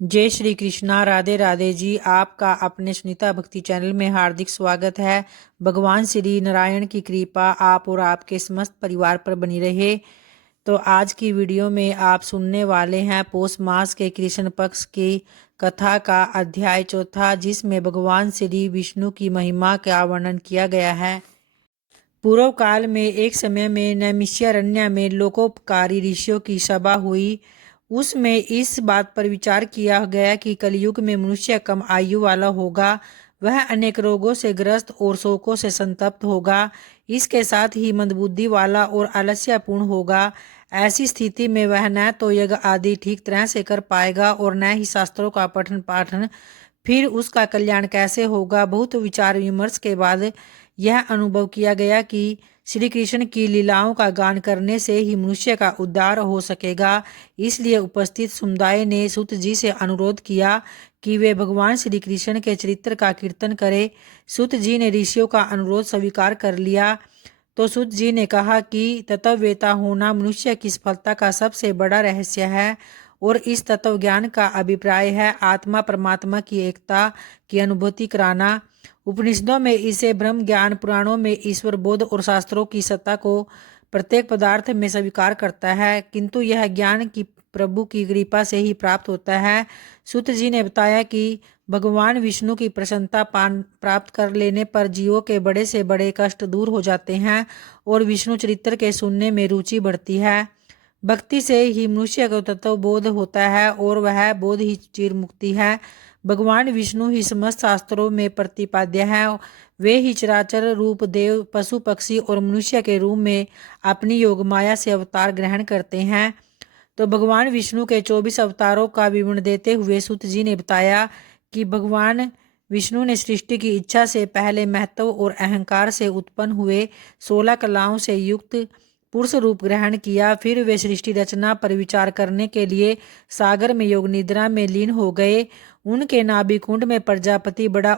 जय श्री कृष्णा। राधे राधे जी। आपका अपने सुनीता भक्ति चैनल में हार्दिक स्वागत है। भगवान श्री नारायण की कृपा आप और आपके समस्त परिवार पर बनी रहे। तो आज की वीडियो में आप सुनने वाले हैं पौष मास के कृष्ण पक्ष की कथा का अध्याय चौथा, जिसमें भगवान श्री विष्णु की महिमा का वर्णन किया गया है। पूर्व काल में एक समय में नैमिषारण्य में लोकोपकारी ऋषियों की सभा हुई। उसमें इस बात पर विचार किया गया कि कलयुग में मनुष्य कम आयु वाला होगा, वह अनेक रोगों से ग्रस्त और शोकों से संतप्त होगा। इसके साथ ही मंदबुद्धि वाला और आलस्यपूर्ण होगा। ऐसी स्थिति में वह न तो यज्ञ आदि ठीक तरह से कर पाएगा और न ही शास्त्रों का पठन पाठन। फिर उसका कल्याण कैसे होगा। बहुत विचार विमर्श के बाद यह अनुभव किया गया कि श्री कृष्ण की लीलाओं का गान करने से ही मनुष्य का उद्धार हो सकेगा। इसलिए उपस्थित समुदाय ने सूत जी से अनुरोध किया कि वे भगवान श्री कृष्ण के चरित्र का कीर्तन करें। सूत जी ने ऋषियों का अनुरोध स्वीकार कर लिया। तो सूत जी ने कहा कि तत्ववेता होना मनुष्य की सफलता का सबसे बड़ा रहस्य है और इस तत्व ज्ञान का अभिप्राय है आत्मा परमात्मा की एकता की अनुभूति कराना। उपनिषदों में इसे ब्रह्म ज्ञान, पुराणों में ईश्वर बोध और शास्त्रों की सत्ता को प्रत्येक पदार्थ में स्वीकार करता है, किंतु यह ज्ञान की प्रभु की कृपा से ही प्राप्त होता है। सूत जी ने बताया कि भगवान विष्णु की प्रसन्नता प्राप्त कर लेने पर जीवों के बड़े से बड़े कष्ट दूर हो जाते हैं और विष्णु चरित्र के सुनने में रुचि बढ़ती है। भक्ति से ही मनुष्य को तत्व बोध होता है और वह बोध ही चिर मुक्ति है। भगवान विष्णु ही समस्त शास्त्रों में प्रतिपाद्य है। वे ही चराचर रूप देव, पशु पक्षी और मनुष्य के रूप में अपनी योग माया से अवतार ग्रहण करते हैं। तो भगवान विष्णु के 24 अवतारों का विवरण देते हुए सूत जी ने बताया कि भगवान विष्णु ने सृष्टि की इच्छा से पहले महत्व और अहंकार से उत्पन्न हुए 16 कलाओं से युक्त पुरुष रूप ग्रहण किया। फिर वे सृष्टि रचना पर विचार करने के लिए सागर में योग निद्रा में लीन हो गए। उनके नाभि कुंड में प्रजापति बड़ा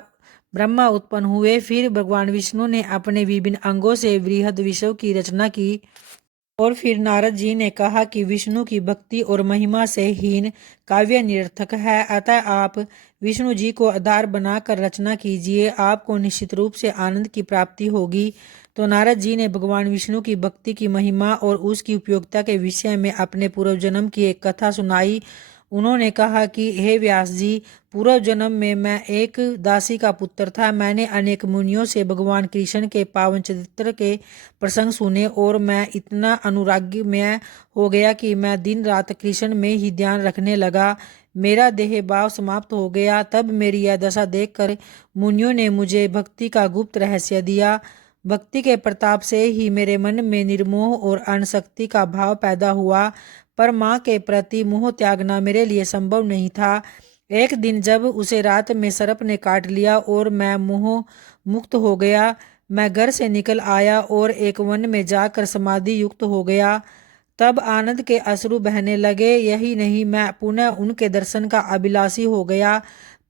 ब्रह्मा उत्पन्न हुए। फिर भगवान विष्णु ने अपने विभिन्न अंगों से बृहद विश्व की रचना की। और फिर नारद जी ने कहा कि विष्णु की भक्ति और महिमा से हीन काव्य निरर्थक है, अतः आप विष्णु जी को आधार बनाकर रचना कीजिए, आपको निश्चित रूप से आनंद की प्राप्ति होगी। तो नारद जी ने भगवान विष्णु की भक्ति की महिमा और उसकी उपयोगिता के विषय में अपने पूर्व जन्म की एक कथा सुनाई। उन्होंने कहा कि हे व्यास जी, पूर्व जन्म में मैं एक दासी का पुत्र था। मैंने अनेक मुनियों से भगवान कृष्ण के पावन चरित्र के प्रसंग सुने और मैं इतना अनुरागी में हो गया कि मैं दिन रात कृष्ण में ही ध्यान रखने लगा। मेरा देह भाव समाप्त हो गया। तब मेरी यह दशा देखकर मुनियों ने मुझे भक्ति का गुप्त रहस्य दिया। भक्ति के प्रताप से ही मेरे मन में निर्मोह और अनशक्ति का भाव पैदा हुआ, पर माँ के प्रति मोह त्यागना मेरे लिए संभव नहीं था। एक दिन जब उसे रात में सर्प ने काट लिया और मैं मोह मुक्त हो गया, मैं घर से निकल आया और एक वन में जाकर समाधि युक्त हो गया। तब आनंद के अश्रु बहने लगे। यही नहीं, मैं पुनः उनके दर्शन का अभिलाषी हो गया।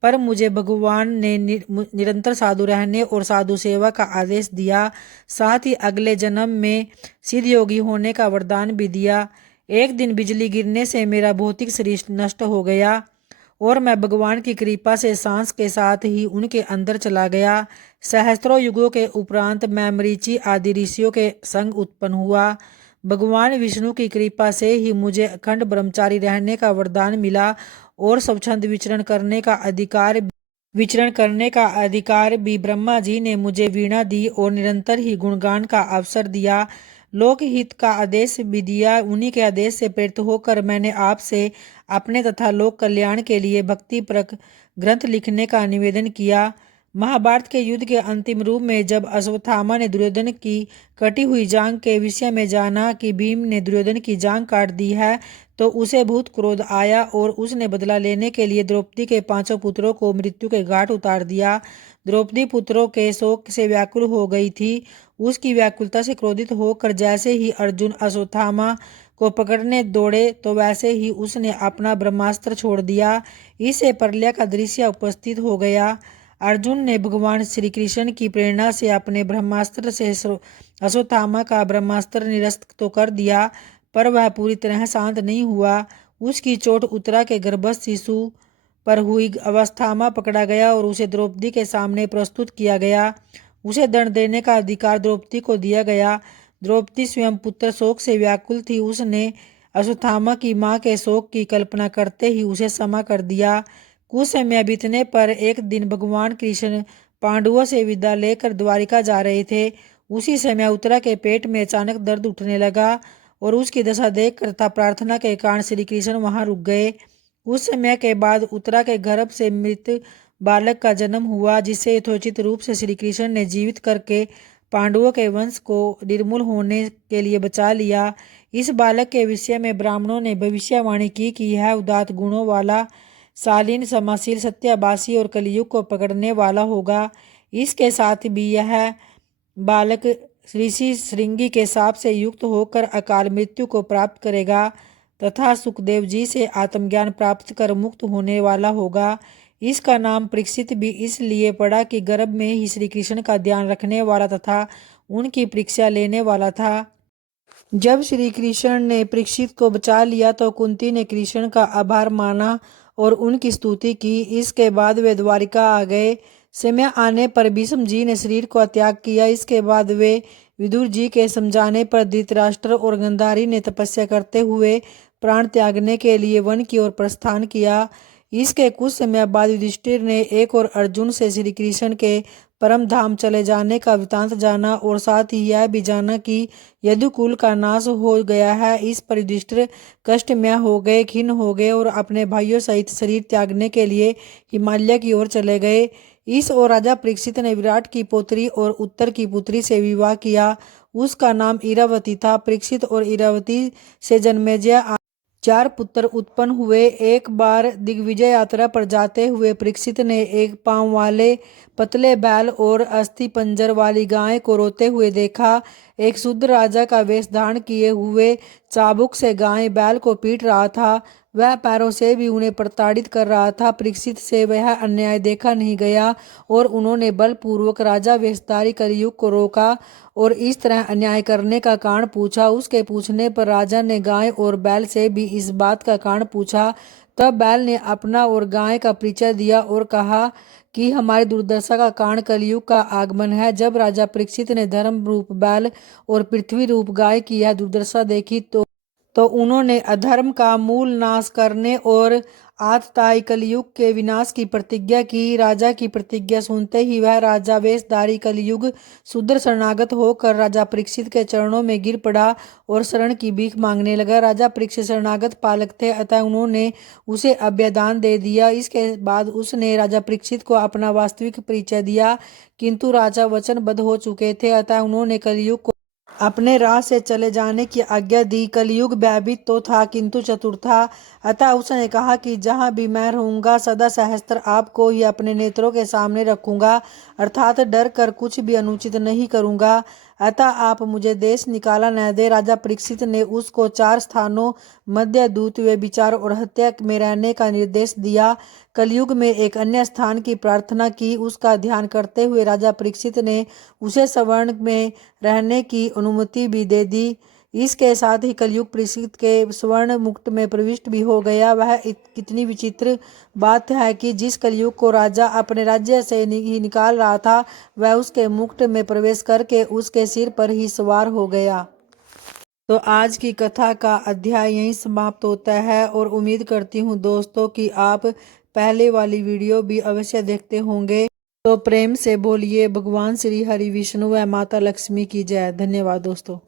पर मुझे भगवान ने निरंतर साधु रहने और साधु सेवा का आदेश दिया, साथ ही अगले जन्म में सिद्ध योगी होने का वरदान भी दिया। एक दिन बिजली गिरने से मेरा भौतिक शरीर नष्ट हो गया और मैं भगवान की कृपा से सांस के साथ ही उनके अंदर चला गया। सहस्त्रों युगों के उपरांत मैं मरीचि आदि ऋषियों के संग उत्पन्न हुआ। भगवान विष्णु की कृपा से ही मुझे अखंड ब्रह्मचारी रहने का वरदान मिला और स्वच्छंद विचरण करने का अधिकार भी ब्रह्मा जी ने मुझे वीणा दी और निरंतर ही गुणगान का अवसर दिया। लोकहित का आदेश भी दिया। उन्हीं के आदेश से प्रेरित होकर मैंने आपसे अपने तथा लोक कल्याण के लिए भक्ति परक ग्रंथ लिखने का निवेदन किया। महाभारत के युद्ध के अंतिम रूप में जब अश्वत्थामा ने दुर्योधन की कटी हुई जांग के विषय में जाना कि भीम ने दुर्योधन की जांग काट दी है, तो उसे बहुत क्रोध आया और उसने बदला लेने के लिए द्रौपदी के 5 पुत्रों को मृत्यु के घाट उतार दिया। द्रौपदी पुत्रों के शोक से व्याकुल हो गई थी। उसकी व्याकुलता से क्रोधित होकर जैसे ही अर्जुन अश्वत्थामा को पकड़ने दौड़े, तो वैसे ही उसने अपना ब्रह्मास्त्र छोड़ दिया। इससे प्रलय का दृश्य उपस्थित हो गया। अर्जुन ने भगवान श्री कृष्ण की प्रेरणा से अपने ब्रह्मास्त्र से अश्वत्थामा का ब्रह्मास्त्र निरस्त तो कर दिया, पर वह पूरी तरह शांत नहीं हुआ। उसकी चोट उत्तरा के गर्भस्थ शिशु पर हुई अवस्था में पकड़ा गया और उसे द्रौपदी के सामने प्रस्तुत किया गया। उसे दंड देने का अधिकार द्रौपदी को दिया गया। द्रौपदी स्वयं पुत्र शोक से व्याकुल थी। उसने अश्वत्थामा की मां के शोक की कल्पना करते ही उसे क्षमा कर दिया। कुछ समय बीतने पर एक दिन भगवान कृष्ण पांडवों से विदा लेकर द्वारिका जा रहे थे। उसी समय उत्तरा के पेट में अचानक दर्द उठने लगा और उसकी दशा देखकर तथा प्रार्थना के कारण श्री कृष्ण वहां रुक गए। कुछ समय के बाद उत्तरा के गर्भ से मृत बालक का जन्म हुआ, जिसे यथोचित रूप से श्री कृष्ण ने जीवित करके पांडवों के वंश को निर्मूल होने के लिए बचा लिया। इस बालक के विषय में ब्राह्मणों ने भविष्यवाणी की कि यह उदात्त गुणों वाला, शालीन, क्षमाशील, सत्याभाषी और कलियुग को पकड़ने वाला होगा। इसके साथ भी यह बालक ऋषि श्रृंगी के शाप से युक्त होकर अकाल मृत्यु को प्राप्त करेगा तथा सुखदेव जी से आत्मज्ञान प्राप्त कर मुक्त होने वाला होगा। इसका नाम परीक्षित भी इसलिए पड़ा कि गर्भ में ही श्री कृष्ण का ध्यान रखने वाला तथा उनकी परीक्षा लेने वाला था। जब श्री कृष्ण ने परीक्षित को बचा लिया तो कुंती ने कृष्ण का आभार माना और उनकी स्तुति की। इसके बाद वे द्वारिका आ गए। समय आने पर भीष्म जी ने शरीर को त्याग किया। इसके बाद वे विदुर जी के समझाने पर धृतराष्ट्र और गांधारी ने तपस्या करते हुए प्राण त्यागने के लिए वन की ओर प्रस्थान किया। इसके कुछ समय बाद युधिष्ठिर ने एक और अर्जुन से श्री कृष्ण के परम धाम चले जाने का वृतांत जाना और साथ ही यह भी जाना कि यदुकुल का नाश हो गया है। इस पर युधिष्ठिर कष्टमय हो गए, खिन्न हो गए और अपने भाइयों सहित शरीर त्यागने के लिए हिमालय की ओर चले गए। इस ओर राजा परीक्षित ने विराट की पौत्री और उत्तर की पुत्री से विवाह किया। उसका नाम इरावती था। परीक्षित और इरावती से जन्मेजय 4 पुत्र उत्पन्न हुए। एक बार दिग्विजय यात्रा पर जाते हुए परीक्षित ने एक पांव वाले पतले बैल और अस्थि पंजर वाली गाय को रोते हुए देखा। एक शूद्र राजा का वेश धारण किए हुए चाबुक से गाय बैल को पीट रहा था। वह पैरों से भी उन्हें प्रताड़ित कर रहा था। परीक्षित से वह अन्याय देखा नहीं गया और उन्होंने बलपूर्वक राजा वेशधारी कलयुग को रोका और इस तरह अन्याय करने का कारण पूछा। उसके पूछने पर राजा ने गाय और बैल से भी इस बात का कारण पूछा। तब बैल ने अपना और गाय का परिचय दिया और कहा कि हमारी दुर्दशा का कारण कलयुग का आगमन है। जब राजा परीक्षित ने धर्म रूप बैल और पृथ्वी रूप गाय की यह दुर्दशा देखी तो उन्होंने अधर्म का मूल नाश करने और आतताई कलयुग के विनाश की प्रतिज्ञा की। राजा की प्रतिज्ञा सुनते ही वह राजा वेशधारी कलयुग शूद्र शरणागत होकर राजा परीक्षित के चरणों में गिर पड़ा और शरण की भीख मांगने लगा। राजा परीक्षित शरणागत पालक थे, अतः उन्होंने उसे अभयदान दे दिया। इसके बाद उसने राजा परीक्षित को अपना वास्तविक परिचय दिया, किंतु राजा वचनबद्ध हो चुके थे, अतः उन्होंने कलयुग को अपने राह से चले जाने की आज्ञा दी। कलयुग भयभीत तो था किंतु चतुर था, अतः उसने कहा कि जहाँ भी मैं रहूंगा सदा सहस्त्र आपको ही अपने नेत्रों के सामने रखूंगा, अर्थात डर कर कुछ भी अनुचित नहीं करूंगा। अतः आप मुझे देश निकाला न दे। राजा परीक्षित ने उसको 4 स्थानों मध्य, दूत, व्यभिचार और हत्या में रहने का निर्देश दिया। कलयुग में एक अन्य स्थान की प्रार्थना की। उसका ध्यान करते हुए राजा परीक्षित ने उसे स्वर्ण में रहने की अनुमति भी दे दी। इसके साथ ही कलयुग परीक्षित के स्वर्ण मुकुट में प्रविष्ट भी हो गया। वह कितनी विचित्र बात है कि जिस कलयुग को राजा अपने राज्य से ही निकाल रहा था, वह उसके मुकुट में प्रवेश करके उसके सिर पर ही सवार हो गया। तो आज की कथा का अध्याय यहीं समाप्त होता है और उम्मीद करती हूँ दोस्तों कि आप पहले वाली वीडियो भी अवश्य देखते होंगे। तो प्रेम से बोलिए भगवान श्री हरि विष्णु व माता लक्ष्मी की जय। धन्यवाद दोस्तों।